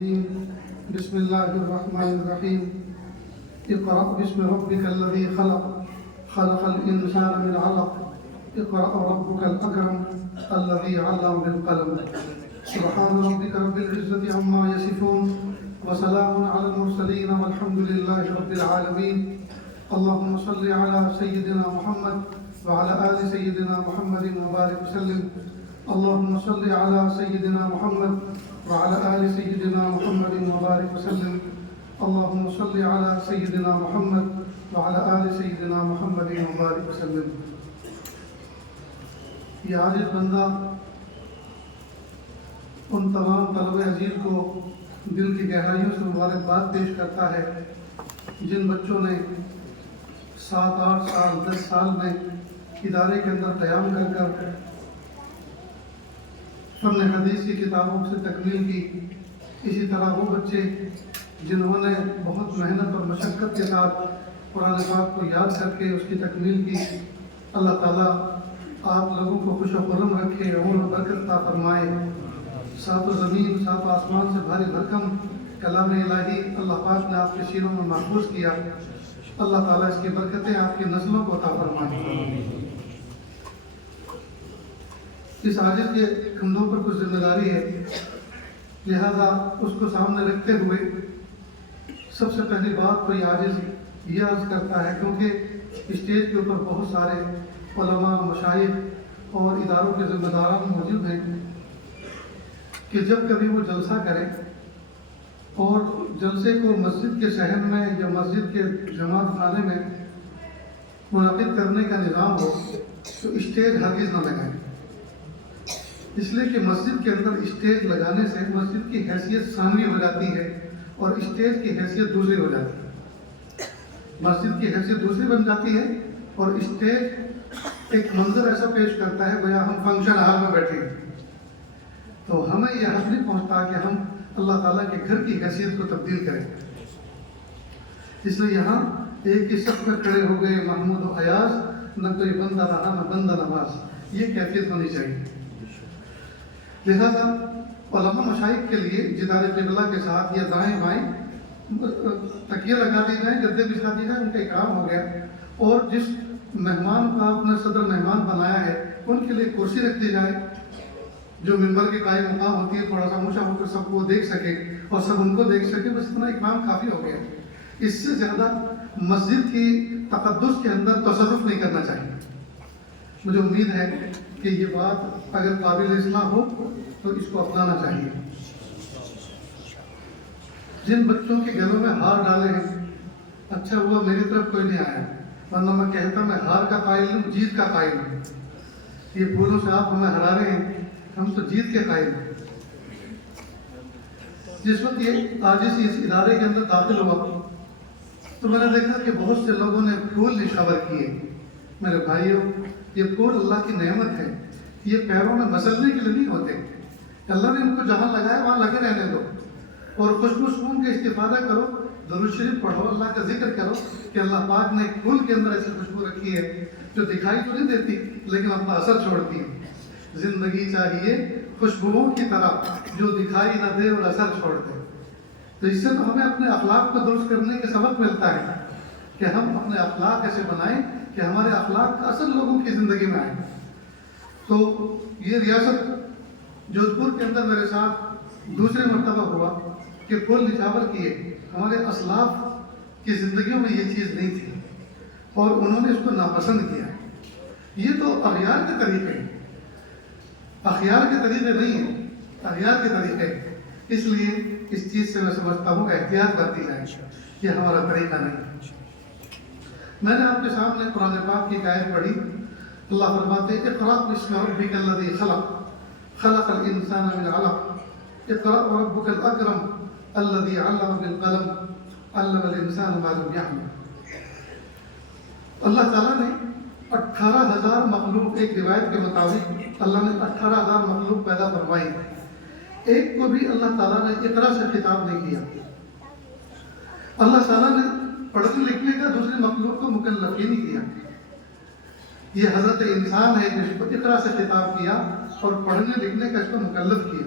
بسم الله الرحمن الرحيم اقرأ باسم ربك الذي خلق خلق الإنسان من علق اقرأ ربك الأكرم الذي علم بالقلم سبحان ربك رب العزة عما يصفون وسلام على المرسلين والحمد لله رب العالمين اللهم صل على سيدنا محمد وعلى آل سيدنا محمد وبارك وسلم اللهم صل على سيدنا محمد وعلى آل سيدنا محمد وبارك وسلم اللهم صل على سيدنا محمد وعلى آل سيدنا محمد وبارك وسلم. یہ عاجز بندہ ان تمام طلبہ عزیز کو دل کی گہرائیوں سے مبارکباد پیش کرتا ہے جن بچوں نے 7 8 سال 10 سال میں ادارے کے اندر قیام کر فن حدیث کی کتابوں سے تکمیل کی. اسی طرح وہ بچے جنہوں نے بہت محنت اور مشقت کے ساتھ قرآن پاک کو یاد کر کے اس کی تکمیل کی. اللہ تعالیٰ آپ لوگوں کو خوش و خرم رکھے، عمر و برکت عطا فرمائے. سات و زمین سات و آسمان سے بھاری بھرکم کلام الہی اللہ پاک نے آپ کے سینوں میں محفوظ کیا. اللہ تعالیٰ اس کی برکتیں آپ کی نسلوں کو عطا فرمائے. اس عاجز کے کندھوں پر کچھ ذمہ داری ہے، لہذا اس کو سامنے رکھتے ہوئے سب سے پہلی بات تو یہ عاجز یہ عرض کرتا ہے، کیونکہ اسٹیج کے اوپر بہت سارے علماء، مشائخ اور اداروں کے ذمہ داران موجود ہیں، کہ جب کبھی وہ جلسہ کریں اور جلسے کو مسجد کے صحن میں یا مسجد کے جماعت خانے میں منعقد کرنے کا نظام ہو تو اسٹیج ہرگز نہ لگائیں. اس لیے کہ مسجد کے اندر اسٹیج لگانے سے مسجد کی حیثیت ثانوی ہو جاتی ہے اور اسٹیج کی حیثیت دوسری ہو جاتی ہے. مسجد کی حیثیت دوسری بن جاتی ہے اور اسٹیج ایک منظر ایسا پیش کرتا ہے گویا ہم فنکشن ہال میں بیٹھے ہیں. تو ہمیں یہ حق نہیں پہنچتا کہ ہم اللہ تعالیٰ کے گھر کی حیثیت کو تبدیل کریں. اس لیے یہاں ایک ہی صف میں کھڑے ہو گئے محمود و ایاز، نہ کوئی بندہ رہا نہ بندہ نواز، یہ کیفیت ہونی چاہیے. لہذا علماء مشائخ کے لیے جدار قبلہ کے ساتھ یا دائیں بائیں تکیے لگا دی جائیں، گدے بچھا دی جائیں، ان کا اکرام ہو گیا. اور جس مہمان کا آپ نے صدر مہمان بنایا ہے ان کے لیے کرسی رکھ دی جائے جو ممبر کے قائم مقام ہوتی ہے، تھوڑا سا اونچا ہو کر سب کو دیکھ سکے اور سب ان کو دیکھ سکے. بس اتنا اکرام کافی ہو گیا. اس سے زیادہ مسجد کی تقدس کے اندر تصرف نہیں کرنا چاہیے. مجھے امید ہے کہ یہ بات اگر قابل اصلاح ہو تو اس کو اپنانا چاہیے. جن بچوں کے گلوں میں ہار ڈالے ہیں، اچھا ہوا میری طرف کوئی نہیں آیا، ورنہ میں کہتا میں ہار کا قائل ہوں، جیت کا قائل ہوں. یہ پھولوں سے آپ ہمیں ہرا رہے ہیں، ہم تو جیت کے قائل ہیں. جس وقت یہ عاجز اس ادارے کے اندر داخل ہوا تو میں نے دیکھا کہ بہت سے لوگوں نے پھول نشاور کیے. میرے بھائیوں، یہ پھول اللہ کی نعمت ہے، یہ پیروں میں مسلنے کے لیے نہیں ہوتے. اللہ نے ان کو جہاں لگایا وہاں لگے رہنے دو اور خوشبو سکون کا استفادہ کرو، درود شریف پڑھو، اللہ کا ذکر کرو کہ اللہ پاک نے ایک پھول کے اندر ایسی خوشبو رکھی ہے جو دکھائی تو نہیں دیتی لیکن اپنا اثر چھوڑتی ہے. زندگی چاہیے خوشبوؤں کی طرح جو دکھائی نہ دے اور اثر چھوڑ دے. تو اس سے تو ہمیں اپنے اخلاق کو درست کرنے کا سبق ملتا ہے کہ ہم اپنے اخلاق ایسے بنائیں کہ ہمارے اخلاق کا اثر لوگوں کی زندگی میں آئے. تو یہ ریاست جودھ پور کے اندر میرے ساتھ دوسری مرتبہ ہوا کہ پھول نچھاور کیے. ہمارے اسلاف کی زندگیوں میں یہ چیز نہیں تھی اور انہوں نے اس کو ناپسند کیا. یہ تو اغیار کے طریقے ہیں، اخیار کے طریقے نہیں ہیں، اغیار کے طریقے. اس لیے اس چیز سے میں سمجھتا ہوں احتیاط کرتی جائے، یہ ہمارا طریقہ نہیں. میں نے آپ کے سامنے قرآن پاک کی آیت پڑھی. اللہ فرماتے ہیں اقرأ باسم ربک الذی خلق خلق الانسان من علق اقرأ وربک الاکرم الذی علم بالقلم علم الانسان ما لم یعلم. اللہ تعالیٰ نے 18,000 مخلوق، ایک روایت کے مطابق اللہ نے 18,000 مخلوق پیدا فرمائی. ایک کو بھی اللہ تعالیٰ نے اقرا سے خطاب نہیں کیا. اللہ تعالیٰ نے پڑھنے لکھنے کا دوسری مخلوق کو مکلف ہی نہیں کیا. یہ حضرت انسان ہے جس کو اقرا سے خطاب کیا اور پڑھنے لکھنے کا اس کو مکلف کیا.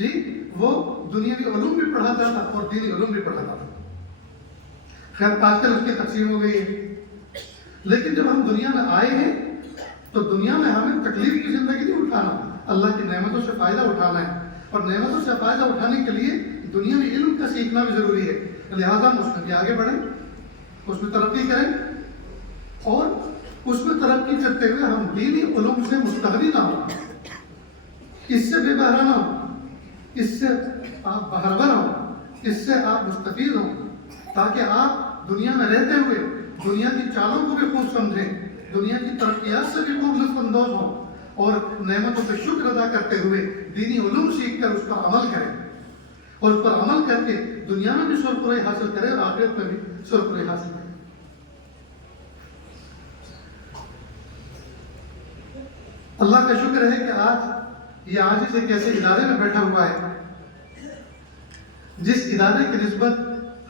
جی وہ دنیاوی علوم بھی پڑھاتا تھا اور دینی علوم بھی پڑھاتا تھا. خیر آج کل اس کی تقسیم ہو گئی ہے. لیکن جب ہم دنیا میں آئے ہیں تو دنیا میں ہمیں تکلیف کی زندگی نہیں اٹھانا, اللہ کی نعمتوں سے فائدہ اٹھانا ہے. اور نعمتوں سے فائدہ اٹھانے کے لیے دنیاوی علم کا سیکھنا بھی ضروری ہے. لہٰذا ہم اس میں بھی آگے بڑھیں, اس میں ترقی کریں, اور اس میں ترقی کرتے ہوئے ہم دینی علوم سے مستغنی نہ ہوں, اس سے بے بہرا نہ ہوں, اس سے آپ بہرور ہوں, اس سے آپ مستفید ہوں, تاکہ آپ دنیا میں رہتے ہوئے دنیا کی چالوں کو بھی خوب سمجھیں, دنیا کی ترقیات سے بھی خوب لطف اندوز ہوں, اور نعمتوں پہ شکر ادا کرتے ہوئے دینی علوم سیکھ کر اس پر عمل کریں, اور اس پر عمل کر کے دنیا میں بھی سرخروئی حاصل کریں اور آخرت میں بھی سرخروئی حاصل کریں. اللہ کا شکر ہے کہ آج یہ عاجز ایک ایسے ادارے میں بیٹھا ہوا ہے جس ادارے کی نسبت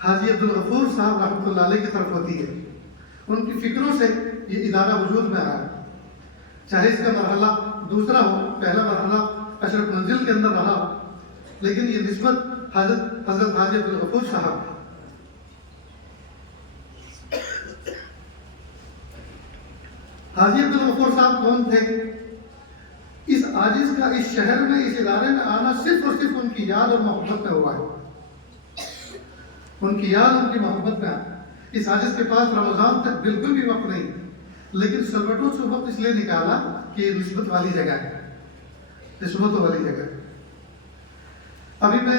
حاجی عبدالغفور صاحب رحمۃ اللہ علیہ کی طرف ہوتی ہے. ان کی فکروں سے یہ ادارہ وجود میں آیا, چاہے اس کا مرحلہ دوسرا ہو, پہلا مرحلہ اشرف منزل کے اندر رہا, لیکن یہ نسبت حضرت حاجی عبدالغفور صاحب. حاجی عبدالغفور صاحب کون تھے؟ اس عاجز کا اس شہر میں, اس ادارے میں آنا صرف اور صرف ان کی یاد اور محبت میں ہوا ہے. ان کی یاد, ان کی محبت میں آنا. اس عاجز کے پاس رمضان تک بالکل بھی وقت نہیں, لیکن سلوٹوں سے وقت اس لیے نکالا کہ یہ نسبت والی جگہ ہے, نسبتوں والی جگہ. ابھی میں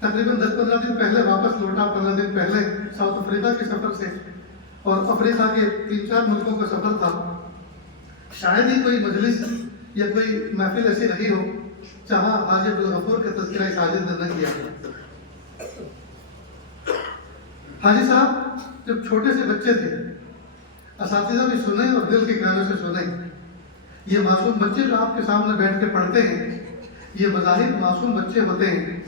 تقریباً 10-15 دن پہلے واپس لوٹا, 15 دن پہلے ساؤتھ افریقہ کے سفر سے, اور افریقہ کے 3-4 ملکوں کا سفر تھا. شاید ہی کوئی مجلس یا کوئی محفل ایسی رہی ہو جہاں حاجی عبدالغفور کا تذکرہ اس عاجز نے نہ کیا. حاجی صاحب جب چھوٹے سے بچے تھے, اساتذہ بھی سنیں اور دل کے کانوں سے سنیں. یہ معصوم بچے جو آپ کے سامنے بیٹھ کے پڑھتے ہیں, یہ بظاہر معصوم بچے ہوتے ہیں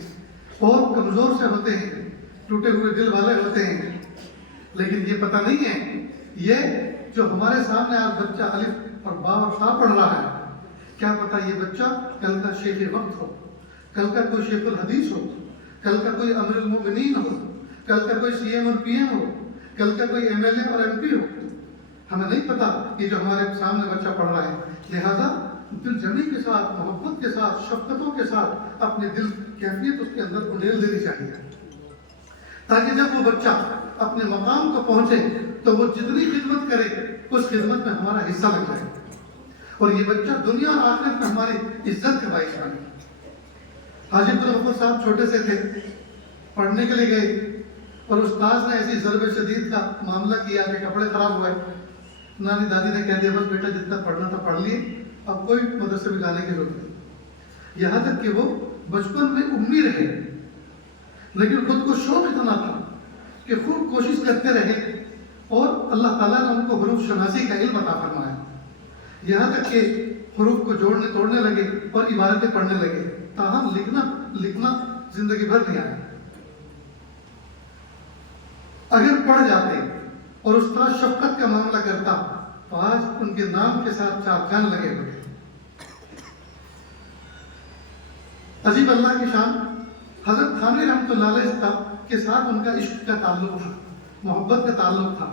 اور کمزور سے ہوتے ہیں, ٹوٹے ہوئے دل والے ہوتے ہیں, لیکن یہ پتہ نہیں ہے یہ جو ہمارے سامنے آج بچہ الف اور با اور تا پڑھ رہا ہے, کیا پتہ یہ بچہ کل کا شیخ وقت ہو, کل کا کوئی شیخ الحدیث ہو, کل کا کوئی امیر المؤمنین ہو, کل کا کوئی سی ایم اور پی ایم ہو, کل کا کوئی ایم ایل اے اور ایم پی ہو. ہمیں نہیں پتا یہ جو ہمارے سامنے بچہ پڑھ رہا ہے. لہذا دل جمی کے ساتھ, محبت کے ساتھ, شفقتوں کے ساتھ اپنے دل کیفیت اس کے اندر انڈیل دینی چاہیے, تاکہ جب وہ بچہ اپنے مقام کو پہنچے تو وہ جتنی خدمت کرے اس خدمت میں ہمارا حصہ لگ جائے, اور یہ بچہ دنیا اور آخرت میں ہماری عزت کا باعث بنے. حاجی عبدالغفور صاحب چھوٹے سے تھے, پڑھنے کے لیے گئے, اور استاذ نے ایسی ضرب شدید کا معاملہ کیا کہ کپڑے خراب ہوئے. نانی دادی نے کہہ دیا بس بیٹا جتنا پڑھنا تھا پڑھ لیے, اب کوئی مدرسے میں جانے کی ضرورت نہیں. یہاں تک کہ وہ بچپن میں امی رہے, لیکن خود کو شوق اتنا تھا کہ خوب کوشش کرتے رہے, اور اللہ تعالیٰ نے ان کو حروف شناسی کا علم عطا فرمایا. یہاں تک کہ حروف کو جوڑنے توڑنے لگے اور عبارتیں پڑھنے لگے, تاہم لکھنا زندگی بھر نہیں آیا. اگر پڑھ جاتے اور استاد شفقت کا معاملہ کرتا تو آج ان کے نام کے ساتھ 4 چاند لگے ہوئے. عجیب اللہ کی شان. حضرت خانوی رحمۃ اللہ علیہ کے ساتھ ان کا عشق کا تعلق تھا, محبت کا تعلق تھا,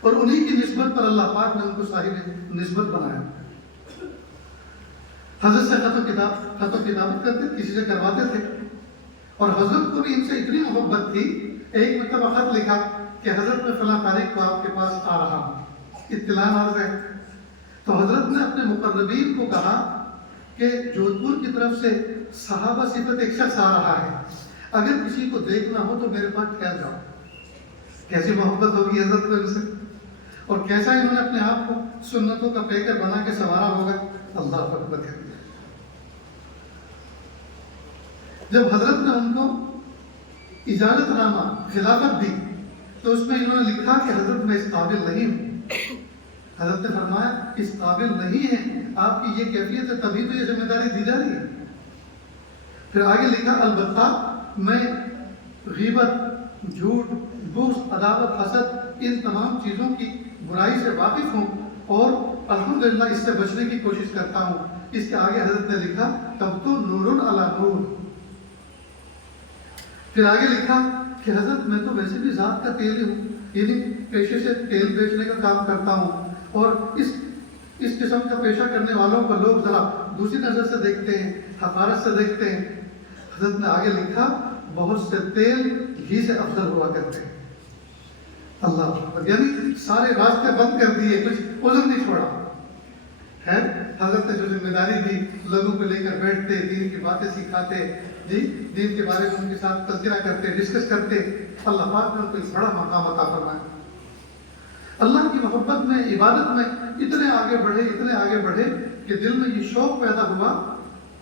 اور انہی کی نسبت پر اللہ پاک نے ان کو صاحب نسبت بنایا. حضرت سے خط و کتابت کرتے, کسی سے کرواتے تھے, اور حضرت کو بھی ان سے اتنی محبت تھی. ایک مرتبہ خط لکھا کہ حضرت میں فلاں تاریخ کو آپ کے پاس آ رہا ہوں, اطلاع عرض ہے. تو حضرت نے اپنے مقربین کو کہا کہ جودھ پور کی طرف سے صحابہ صفت ایک شخص آ رہا ہے, اگر کسی کو دیکھنا ہو تو میرے پاس ٹھہر جاؤ. کیسی محبت ہوگی حضرت میں ان سے, اور کیسا انہوں نے اپنے آپ کو سنتوں کا پیکر بنا کے سنوارا ہوگا. اللہ اکبر کر دیا. جب حضرت نے ان کو اجازت نامہ خلافت دی تو اس میں انہوں نے لکھا کہ حضرت میں اس قابل نہیں ہوں. حضرت نے فرمایا اس قابل نہیں ہے, آپ کی یہ کیفیت ہے تبھی تو یہ ذمہ داری دی جا رہی ہے. پھر آگے لکھا البتہ میں غیبت, جھوٹ, بغض, عداوت, حسد ان تمام چیزوں کی برائی سے واقف ہوں, اور الحمدللہ اس سے بچنے کی کوشش کرتا ہوں. اس کے آگے حضرت نے لکھا تب تو نور علی نور. پھر آگے لکھا کہ حضرت میں تو ویسے بھی ذات کا تیل ہی ہوں، یعنی پیشے سے تیل بیچنے کا کام کرتا ہوں، اور اس قسم کا پیشہ کرنے والوں کو لوگ ذرا دوسری نظر سے دیکھتے ہیں، حقارت سے دیکھتے ہیں. حضرت نے آگے لکھا بہت سے تیل گھی سے افضل ہوا کرتے ہیں. اللہ اکبر، یعنی سارے راستے بند کر دیے، کچھ عذر نہیں چھوڑا. ہے حضرت نے جو ذمہ داری دی، لوگوں کو لے کر بیٹھتے، دین کی باتیں سکھاتے، جی دین کے بارے میں ان کے ساتھ تذکرہ کرتے، ڈسکس کرتے. اللہ پاک نے ان کو ایک بڑا مقام عطا فرمایا. اللہ کی محبت میں، عبادت میں اتنے آگے بڑھے کہ دل میں یہ شوق پیدا ہوا،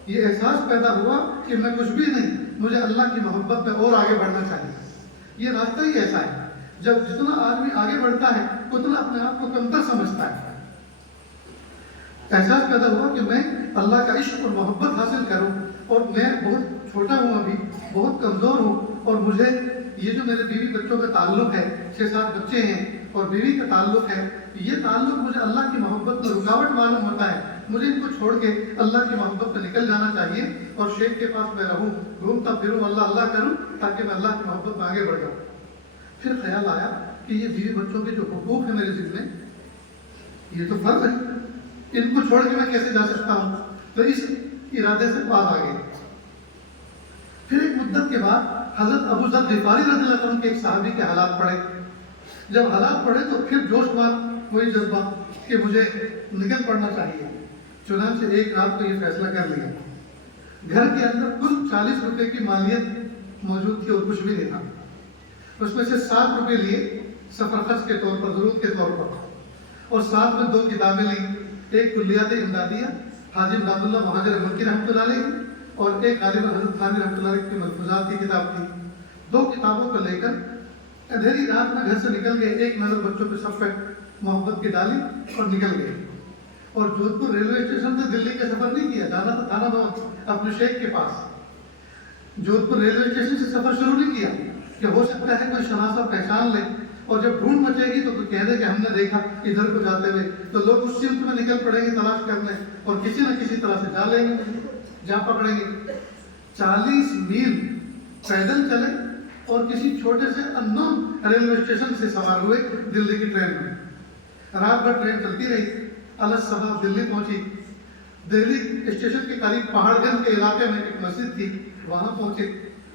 یہ احساس پیدا ہوا کہ میں کچھ بھی نہیں، مجھے اللہ کی محبت میں اور آگے بڑھنا چاہیے. یہ راستہ ہی ایسا ہے، جب جتنا آدمی آگے بڑھتا ہے اتنا اپنے آپ کو کمتر سمجھتا ہے. احساس پیدا ہوا کہ میں اللہ کا عشق اور محبت حاصل کروں، اور میں بہت چھوٹا ہوں، ابھی بہت کمزور ہوں، اور مجھے یہ جو میرے بیوی بچوں کا تعلق ہے، 6-7 بچے ہیں اور بیوی کا تعلق ہے، یہ تعلق مجھے اللہ کی محبت میں رکاوٹ معلوم ہوتا ہے. مجھے ان کو چھوڑ کے اللہ کی محبت میں نکل جانا چاہیے اور شیخ کے پاس میں رہوں، گھومتا پھروں، اللہ کروں، تاکہ میں اللہ کی محبت میں آگے بڑھ جاؤں. پھر خیال آیا کہ یہ بیوی بچوں کے جو حقوق ہیں میرے ذمہ، یہ تو فرض ہے، ان کو چھوڑ کے میں کیسے جا سکتا ہوں. تو اس ارادے سے بات آ گئی. پھر ایک مدت کے بعد حضرت ابو ذر غفاری رضی اللہ عنہ کے ایک صحابی کے حالات پڑھے. جب حالات پڑھے تو پھر جوش بار وہی جذبہ کہ مجھے نکل پڑنا چاہیے. چنانچہ ایک رات کو یہ فیصلہ کر لیا. گھر کے اندر کل 40 روپے کی مالیت موجود تھی اور کچھ بھی نہیں تھا. اس میں سے 60 روپے لیے سفر خرچ کے طور پر، ضرورت کے طور پر، اور ساتھ میں 2 کتابیں لیں. ایک کلیات امدادیہ حاجی امداد اللہ مہاجر مکی رحمۃ اللہ علیہ، اور ایک غالب حضرت خانی رحمۃ اللہ علیہ کی ملفوظات کی کتاب تھی. 2 کتابوں کو لے کر اندھیری رات میں گھر سے نکل گئے. ایک نظر بچوں پہ صف محبت کی ڈالی اور نکل گئے. اور جودھپور ریلوے اسٹیشن سے دلی کا سفر نہیں کیا، جانا تو تھانہ بہت اپنے شیخ کے پاس. جودھپور ریلوے اسٹیشن سے سفر شروع نہیں کیا کہ ہو سکتا ہے کوئی شناسا پہچان لے، اور جب ڈھونڈ مچے گی تو کہہ دے کہ ہم نے دیکھا ادھر کو جاتے ہوئے، تو لوگ اس سمت میں نکل پڑیں گے تلاش کرنے، اور کسی نہ کسی طرح سے جا لیں گے، جا پکڑیں گے. 40 میل پیدل چلے اور کسی چھوٹے سے اننون ریلوے اسٹیشن سے سوار ہوئے دلی کی ٹرین میں. رات بھر ٹرین چلتی رہی. الصبح دلی پہنچی. دہلی اسٹیشن کے قریب پہاڑ گنج کے علاقے میں ایک مسجد تھی، وہاں پہنچے،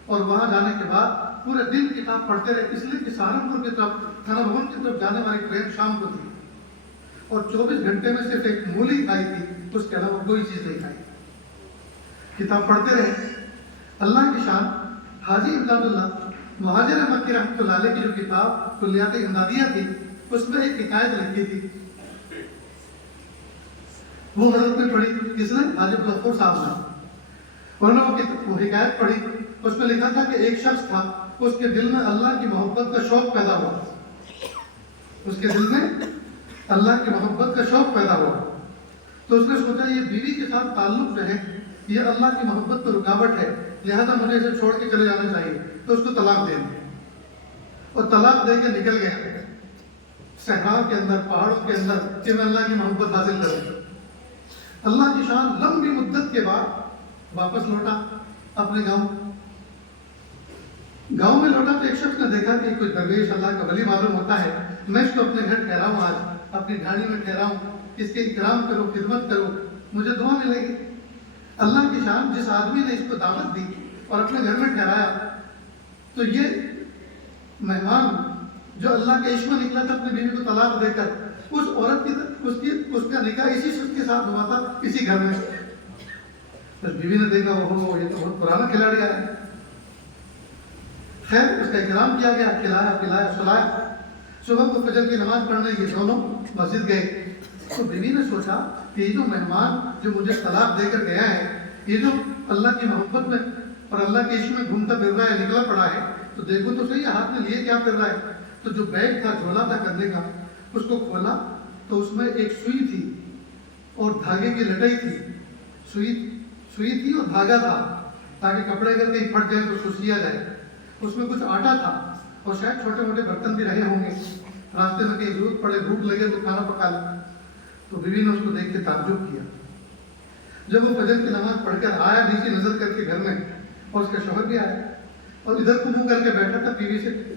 اور وہاں جانے کے بعد پورے دن کتاب پڑھتے رہے، اس لیے کہ سہارنپور کی طرف، تھانہ بھون کی طرف جانے والی ٹرین شام کو تھی، اور 24 گھنٹے میں صرف ایک مولی کھائی تھی، اس کے علاوہ کوئی چیز نہیں کھائی. کتاب پڑھتے رہے. اللہ کی شان، حاجی امداد اللہ مہاجر مکی رحمۃ اللہ علیہ کی جو کتاب کلیات امدادیہ تھی، اس میں ایک حکایت لکھی تھی. وہ حضرت نے پڑھی. کس نے؟ حاجی غفور صاحب نے. انہوں نے وہ حکایت پڑھی. اس میں لکھا تھا کہ ایک شخص تھا، اس کے دل میں اللہ کی محبت کا شوق پیدا ہوا. اس کے دل میں اللہ کی محبت کا شوق پیدا ہوا. تو اس نے سوچا یہ بیوی کے ساتھ تعلق جو ہے یہ اللہ کی محبت کو رکاوٹ ہے، لہذا مجھے اسے چھوڑ کے چلے جانا چاہیے. تو اس کو طلاق دے دی، اور طلاق دے کے نکل گیا صحرا کے اندر، پہاڑوں کے اندر، کہ میں اللہ کی محبت حاصل کروں. اللہ کی شان لمبی مدت کے بعد واپس لوٹا اپنے گاؤں میں لوٹا تو ایک شخص نے دیکھا کہ کوئی درویش اللہ کا ولی معلوم ہوتا ہے، میں اس کو اپنے گھر ٹھہراؤں، آج اپنی گھاڑی میں ٹھہراؤں، اس کے اکرام کرو، خدمت کرو، مجھے دعا ملے گی. اللہ کی شان، جس آدمی نے اس کو دعوت دی اور اپنے گھر میں ٹھہرایا، تو یہ مہمان جو اللہ کے عشق میں نکلا تھا اپنی بیوی کو طلاق دے کر، اس عورت کی اس کا نکاح اسی شخص کے ساتھ ہوا تھا، اسی گھر میں. بس بیوی نے دیکھا وہ یہ تو بہت پرانا کھلاڑی آیا. خیر اس کا اکرام کیا گیا، کھلایا پلایا سلایا. صبح کو فجر کی نماز پڑھنے یہ دونوں مسجد گئے. تو بیوی نے سوچا کہ یہ جو مہمان جو مجھے طلاق دے کر گیا ہے، یہ جو اللہ کی محبت میں اور اللہ کے عشق میں گھومتا پھر رہا ہے، نکلا پڑا ہے، تو دیکھو تو صحیح ہاتھ میں لیے کیا پھر رہا ہے. تو جو بیگ تھا، جھولا تھا کرنے کا، اس کو کھولا تو اس میں ایک سوئی تھی اور دھاگے کی لٹائی تھی. سوئی تھی اور دھاگا تھا، تاکہ کپڑے اگر کہیں پھٹ جائے تو اس کو سیا جائے. اس میں کچھ آٹا تھا، اور شاید چھوٹے موٹے برتن بھی رہے ہوں گے، راستے میں کہیں ضرورت پڑے، بھوک لگے تو کھانا پکا لیں. تو بیوی نے اس کو دیکھ کے تعجب کیا. جب وہ فجر کی نماز پڑھ کر آیا نیچے نظر کر کے گھر میں، اور اس کا شوہر بھی آیا اور ادھر کو منہ کر کے بیٹھا تھا،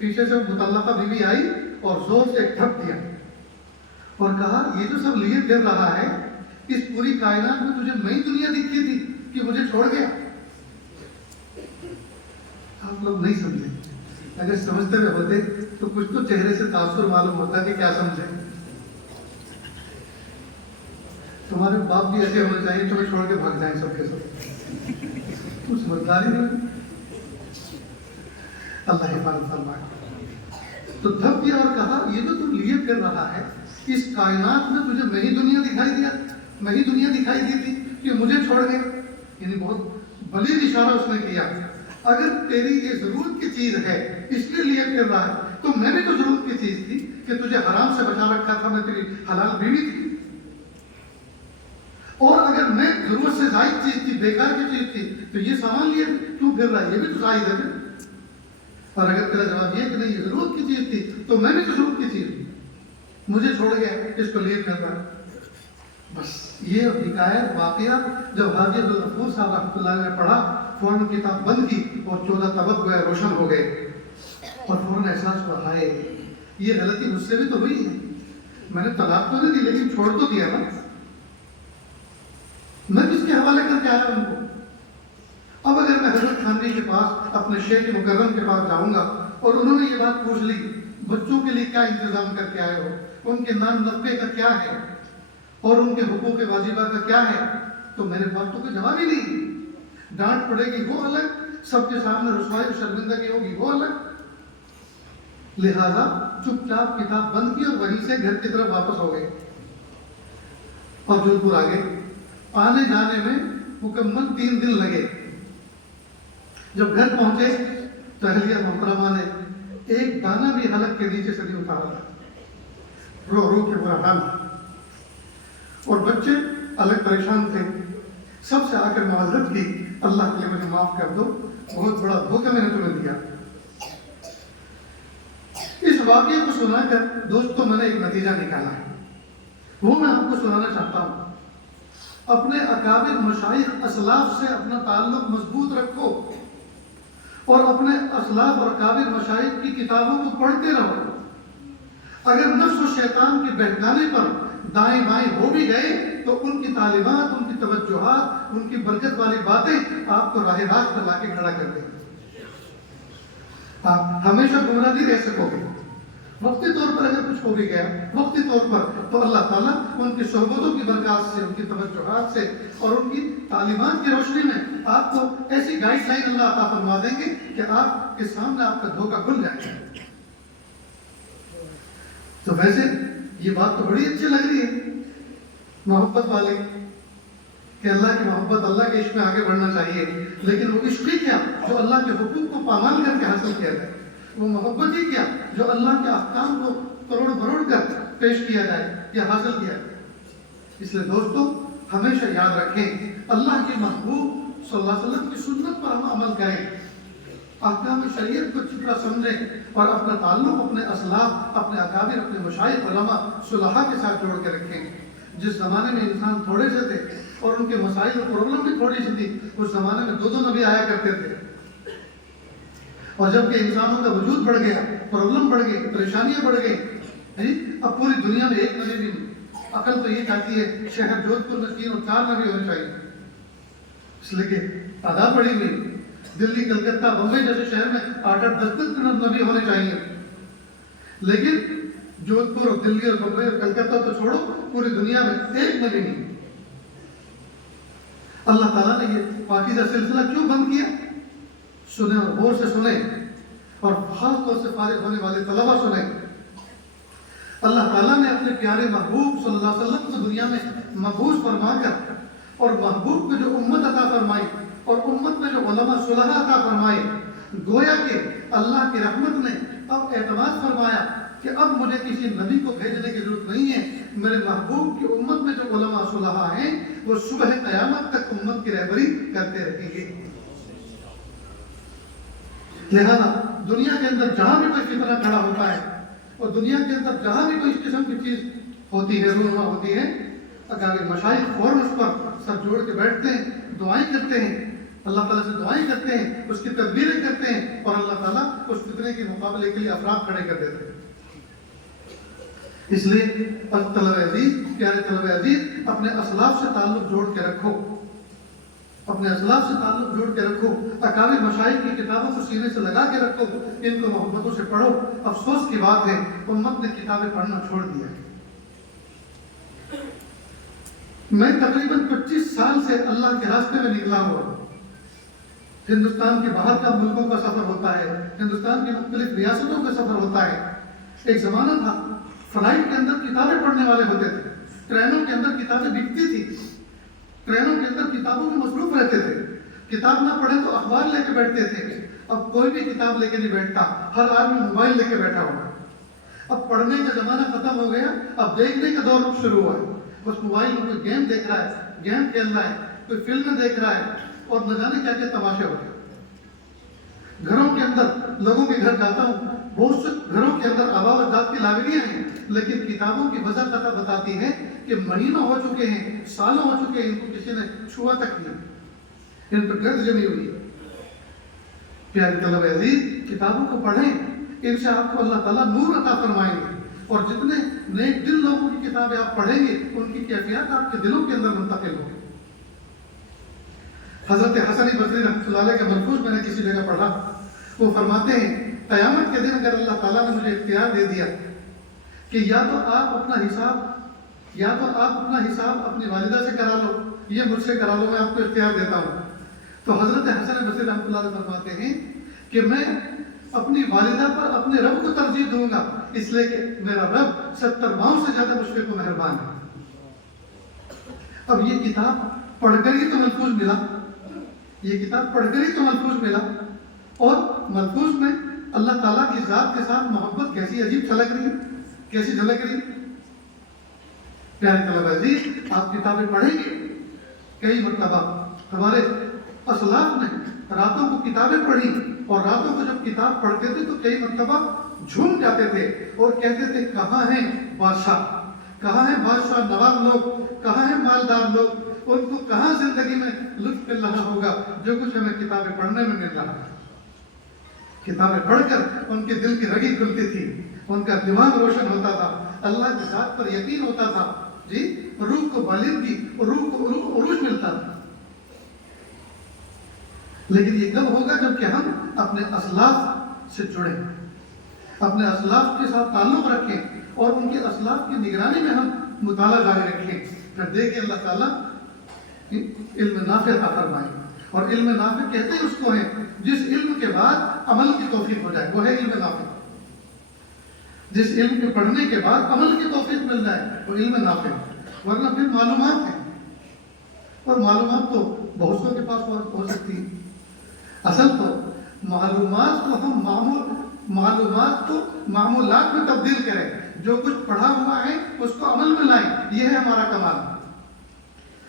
پیچھے سے متعلقہ بیوی آئی اور زور سے ایک تھپ دیا اور کہا یہ جو سب لیے پھر رہا ہے، اس پوری کائنات میں تجھے نئی دنیا دکھی تھی کہ مجھے چھوڑ گیا؟ آپ لوگ نہیں سمجھے، اگر سمجھتے ہوئے ہوتے تو کچھ تو چہرے سے تاثر معلوم ہوتا کہ کیا سمجھے۔ تمہارے باپ بھی ایسے ہونے چاہیے تمہیں چھوڑ کے بھاگ جائیں سب کے سب، کچھ سمجھداری نہیں۔ اللہ حفاظت فرمائے۔ تو دھپ دیا اور کہا یہ جو تم لیے پھر رہا ہے، اس کائنات میں تجھے نئی دنیا دکھائی دی تھی کہ مجھے چھوڑ گئے؟ یعنی بہت بلند اشارہ اس نے کیا، اگر تیری یہ ضرورت کی چیز ہے اس لیے پھر رہا ہے تو میں بھی تو ضرورت کی چیز تھی کہ تجھے حرام سے بچا رکھا تھا، میں تیری حلال بیوی تھی، اور اگر میں ضرورت سے زائد چیز تھی، بیکار کی چیز تھی، تو یہ سامان لیے کیوں پھر رہا ہے؟ یہ بھی تو زائد ہے۔ اور اگر تیرا جواب یہ کہ نہیں یہ ضرورت کی چیز تھی تو میں بھی تو ضرورت کی چیز تھی، مجھے چھوڑ گیا، اس کو لیے پھر رہا ہے۔ بس یہ حکایت واقعہ جب حاجی عبدالغفور صاحب رحمۃ اللہ نے پڑھا، فوراً کتاب بند کی اور 14 طبق گویا روشن ہو گئے، اور فوراً احساس ہوا ہائے یہ غلطی مجھ سے بھی تو ہوئی ہے، میں نے طلاق تو نہیں دی لیکن چھوڑ تو دیا نا، میں کس کے حوالے کر کے آیا ان کو؟ اب اگر میں حضرت خانوی کے پاس اپنے شیخ مکرم کے پاس جاؤں گا اور انہوں نے یہ بات پوچھ لی بچوں کے لیے کیا انتظام کر کے آئے ہو، ان کے نام نفقے کا کیا ہے اور ان کے حقوق واجبہ کا کیا ہے، تو میرے پاس تو کوئی جواب ہی نہیں۔ ڈانٹ پڑے گی وہ الگ، سب کے سامنے رسوائی اور شرمندگی ہوگی وہ الگ۔ لہذا چپ چاپ کتاب بند کی اور وہیں سے گھر کی طرف واپس ہو گئے اور جودھپور آ گئے۔ آنے جانے میں مکمل 3 دن لگے۔ جب گھر پہنچے تو اہلیہ محترمہ نے ایک دانہ بھی حلق کے نیچے سے نہیں اتارا تھا، رو رو کے برا حال، اور بچے الگ پریشان تھے، سب سے آ کر معذرت کی، اللہ کے لیے مجھے معاف کر دو، بہت بڑا دھوکہ میں نے تمہیں دیا۔ اس واقعے کو سنا کر دوستوں میں نے ایک نتیجہ نکالا ہے، وہ میں آپ کو سنانا چاہتا ہوں۔ اپنے اکابر مشائخ اسلاف سے اپنا تعلق مضبوط رکھو اور اپنے اسلاف اور اکابر مشائخ کی کتابوں کو پڑھتے رہو۔ اگر نفس و شیطان کے بہکانے پر دائیں بائیں ہو بھی گئے تو ان کی تعلیمات، ان کی توجہات، ان کی برکت والی باتیں آپ کو راہ راست پر لا کے کھڑا کر دیں گے۔ آپ ہمیشہ گمراہ نہیں رہ سکو گے۔ وقتی طور پر اگر کچھ ہو بھی گیا وقتی طور پر، تو اللہ تعالیٰ ان کی صحبتوں کی برکات سے، ان کی توجہات سے اور ان کی تعلیمات کی روشنی میں آپ کو ایسی گائیڈ لائن اللہ عطا فرما دیں گے کہ آپ کے سامنے آپ کا دھوکہ کھل جائے گا۔ تو ویسے یہ بات تو بڑی اچھی لگ رہی ہے محبت والے، کہ اللہ کی محبت، اللہ کے عشق میں آگے بڑھنا چاہیے، لیکن وہ عشق ہی کیا جو اللہ کے حقوق کو پامال کر کے حاصل کیا جائے، وہ محبت ہی کیا جو اللہ کے احکام کو کروڑ بروڑ کر پیش کیا جائے یا حاصل کیا جائے۔ اس لیے دوستو ہمیشہ یاد رکھیں، اللہ کے محبوب صلی اللہ علیہ وسلم کی سنت پر ہم عمل کریں، احکام شریعت کو چپڑا سمجھیں اور اپنا تعلق اپنے اسلاف، اپنے اکابر، اپنے مشائخ علماء صلحاء کے ساتھ جوڑ کے رکھیں۔ جس زمانے میں انسان تھوڑے سے تھے اور ان کے مسائل اور پرابلم بھی تھوڑی سی تھی، اس زمانے میں 2 نبی آیا کرتے تھے، اور جب کہ انسانوں کا وجود بڑھ گیا، پرابلم بڑھ گئی، پریشانیاں بڑھ گئی، اب پوری دنیا میں ایک نبی بھی نہیں۔ عقل تو یہ کہتی ہے شہر جودھپور میں 3 اور 4 نبی ہونے چاہیے، اس لیے کہ تعداد بڑی ہوئی۔ دلی، کلکتہ، بمبئی جیسے شہر میں 8-8 10 نبی ہونے چاہیے، لیکن جودھپور اور دلی اور بمبئی اور کلکتہ تو چھوڑو، پوری دنیا میں ایک نبی نہیں۔ اللہ تعالیٰ نے یہ پاکیزہ سلسلہ کیوں بند کیا؟ سنیں اور غور سے سنیں، اور خاص طور سے فارغ ہونے والے طلبہ سنیں۔ اللہ تعالیٰ نے اپنے پیارے محبوب صلی اللہ علیہ وسلم کو دنیا میں مبعوث فرما کر، اور محبوب کو جو امت عطا فرمائی اور امت میں جو علماء صلحاء عطا فرمائے، گویا کہ اللہ کی رحمت نے اب اعتماد فرمایا کہ اب مجھے کسی نبی کو بھیجنے کی ضرورت نہیں ہے، میرے محبوب کی امت میں جو علماء صلحاء ہیں وہ صبح قیامت تک امت کی رہبری کرتے رہیں گے۔ لہذا دنیا کے اندر جہاں بھی کوئی فتنہ کھڑا ہوتا ہے اور دنیا کے اندر جہاں بھی کوئی اس قسم کی چیز ہوتی ہے، رونما ہوتی ہے، اکابر مشائخ فوراً اس پر سر جوڑ کے بیٹھتے ہیں، دعائیں کرتے ہیں، اللہ تعالیٰ سے دعائیں کرتے ہیں، اس کی تدبیریں کرتے ہیں، اور اللہ تعالیٰ اس فتنے کے مقابلے کے لیے افراد کھڑے کر دیتے ہیں۔ اس لیے طلبہ عزیز، پیارے طلبہ عزیز، اپنے اسلاف سے تعلق جوڑ کے رکھو، اپنے اسلاف سے تعلق جوڑ کے رکھو، اکابر مشائخ کی کتابوں کو سینے سے لگا کے رکھو، ان کو محبتوں سے پڑھو۔ افسوس کی بات ہے امت نے کتابیں پڑھنا چھوڑ دیا ہے۔ میں تقریباً 25 سال سے اللہ کے راستے میں نکلا ہوا، ہندوستان کے باہر کا ملکوں کا سفر ہوتا ہے، ہندوستان کی مختلف ریاستوں کا سفر ہوتا ہے۔ ایک زمانہ تھا فلائٹ کے اندر کتابیں پڑھنے والے ہوتے تھے، ٹرینوں کے اندر کتابیں بکتی تھی، ٹرینوں کے اندر کتابوں میں مصروف رہتے تھے، کتاب نہ پڑھے تو اخبار لے کے بیٹھتے تھے۔ اب کوئی بھی کتاب لے کے نہیں بیٹھتا، ہر آدمی موبائل لے کے بیٹھا ہوا۔ اب پڑھنے کا زمانہ ختم ہو گیا، اب دیکھنے کا دور شروع ہوا ہے۔ بس موبائل میں کوئی گیم دیکھ رہا ہے، گیم کھیل رہا ہے، کوئی فلمیں دیکھ رہا ہے، اور نہ جانے کیا کیا تماشے ہو گئے۔ گھروں کے اندر، لوگوں کے گھر جاتا ہوں، بہت سے گھروں کے اندر آبا و اجداد کی لائبریریاں ہیں، لیکن کتابوں کی وجہ قطع بتاتی ہے کہ مہینوں ہو چکے ہیں، سالوں ہو چکے ہیں، ان کو کسی نے چھوا تک نہیں، ان پر گرد جمی ہوئی ہے۔ پیارے طلبہ عزیز، کتابوں کو پڑھیں، ان سے آپ کو اللہ تعالیٰ نور عطا فرمائیں گے، اور جتنے نیک دل لوگوں کی کتابیں آپ پڑھیں گے ان کی کیفیات آپ کے دلوں کے اندر منتقل ہوگی۔ حضرت حسن بصری رحمۃ اللہ علیہ کا ملفوظ میں نے کسی جگہ پڑھا، وہ فرماتے ہیں قیامت کے دن اگر اللہ تعالیٰ نے مجھے اختیار دے دیا کہ یا تو آپ اپنا حساب اپنی والدہ سے کرا لو یا مجھ سے کرا لو، میں آپ کو اختیار دیتا ہوں، تو حضرت حسن بصری رحمۃ اللہ علیہ فرماتے ہیں کہ میں اپنی والدہ پر اپنے رب کو ترجیح دوں گا، اس لیے کہ میرا رب 70 ماؤں سے زیادہ مشفق و مہربان ہے۔ اب یہ کتاب پڑھ کر ہی تو ملفوظ ملا، یہ کتاب پڑھ کر ہی تو ملفوظ ملا، اور ملفوظ میں اللہ تعالیٰ کی ذات کے ساتھ محبت کیسی عجیب چھلک رہی ہے، کیسی جھلک رہی ہے۔ پیارے طلبہ عزیز، آپ کتابیں پڑھیں گے، کئی مرتبہ ہمارے اسلاف نے راتوں کو کتابیں پڑھی، اور راتوں کو جب کتاب پڑھتے تھے تو کئی مرتبہ جھوم جاتے تھے اور کہتے تھے کہاں ہیں بادشاہ، کہاں ہیں بادشاہ نواب لوگ، کہاں ہیں مالدار لوگ، ان کو کہاں زندگی میں لطف مل رہا ہوگا جو کچھ ہمیں کتابیں پڑھنے میں مل رہا ہے۔ کتابیں پڑھ کر ان کے دل کی رگی کھلتی تھی، ان کا دماغ روشن ہوتا تھا، اللہ کی ذات پر یقین ہوتا تھا، جی، روح کو بالندگی اور روح کو عروج ملتا تھا۔ لیکن یہ کب ہوگا؟ جب کہ ہم اپنے اسلاف سے جڑیں، اپنے اسلاف کے ساتھ تعلق رکھیں، اور ان کے اسلاف کی نگرانی میں ہم مطالعہ جاری رکھیں، پھر دیکھیں اللہ تعالیٰ علم نافع عطا فرمائے۔ اور علم نافع کہتے ہیں اس کو ہے جس علم کے بعد عمل کی توفیق ہو جائے، وہ ہے علم نافع۔ جس علم کے پڑھنے کے بعد عمل کی توفیق مل جائے وہ علم نافع، ورنہ پھر معلومات ہیں، اور معلومات تو بہت سو کے پاس ہو سکتی ہیں۔ اصل تو معلومات کو ہم معمولات میں تبدیل کریں، جو کچھ پڑھا ہوا ہے اس کو عمل میں لائیں، یہ ہے ہمارا کمال۔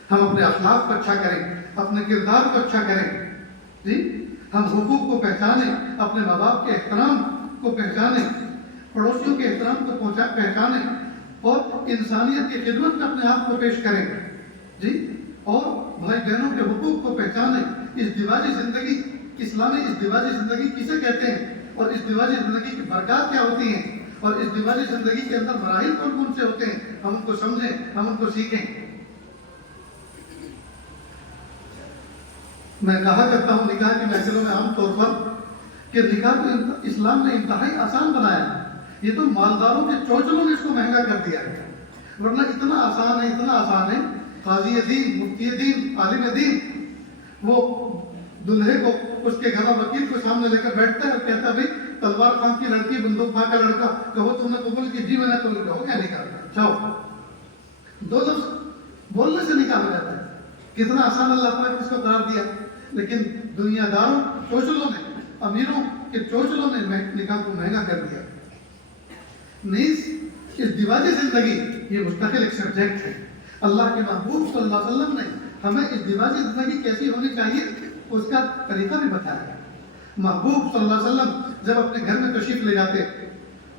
ہم اپنے اخلاق کو اچھا کریں، اپنے کردار کو اچھا کریں، جی، ہم حقوق کو پہچانیں، اپنے ماں باپ کے احترام کو پہچانیں، پڑوسیوں کے احترام کو پہچانیں، اور انسانیت کی خدمت میں اپنے آپ کو پیش کریں، جی، اور بھائی بہنوں کے حقوق کو پہچانیں۔ ازدواجی زندگی، اسلامی ازدواجی زندگی کسے کہتے ہیں، اور ازدواجی زندگی کی برکات کیا ہوتی ہیں، اور ازدواجی زندگی کے اندر مراحل کون کون سے ہوتے ہیں، ہم ان کو سمجھیں، ہم ان کو سیکھیں۔ میں کہا کرتا ہوں نکاح کی محفلوں میں عام طور پر کہ نکاح کو اسلام نے انتہائی آسان بنایا ہے، یہ تو مالداروں کے چوچلوں نے اس کو مہنگا کر دیا ہے، ورنہ اتنا آسان ہے، قاضی دین، مفتی دین، عالم دین وہ دلہے کو اس کے گھر وکیل کو سامنے لے کر بیٹھتا ہے اور کہتا ہے بھائی تلوار خان کی لڑکی، بندوق خان کا لڑکا، کہو تم نے قبول کی؟ جی میں نے قبول کیا، ہو کیا نکاح؟ جاؤ، 2 لفظ بولنے سے نکاح ہو جاتا ہے۔ کتنا آسان اللہ تعالیٰ نے اس کو قرار دیا، لیکن دنیا داروں، چوچلوں نے، امیروں کے چوچلوں نے نکاح کو مہنگا کر دیا۔ نیز ازدواجی زندگی یہ مستقل ایک سبجیکٹ ہے۔ اللہ کے محبوب صلی اللہ علیہ وسلم نے ہمیں ازدواجی زندگی کیسی ہونی چاہیے اس کا طریقہ بھی بتایا ہے۔ محبوب صلی اللہ علیہ وسلم جب اپنے گھر میں تشریف لے جاتے،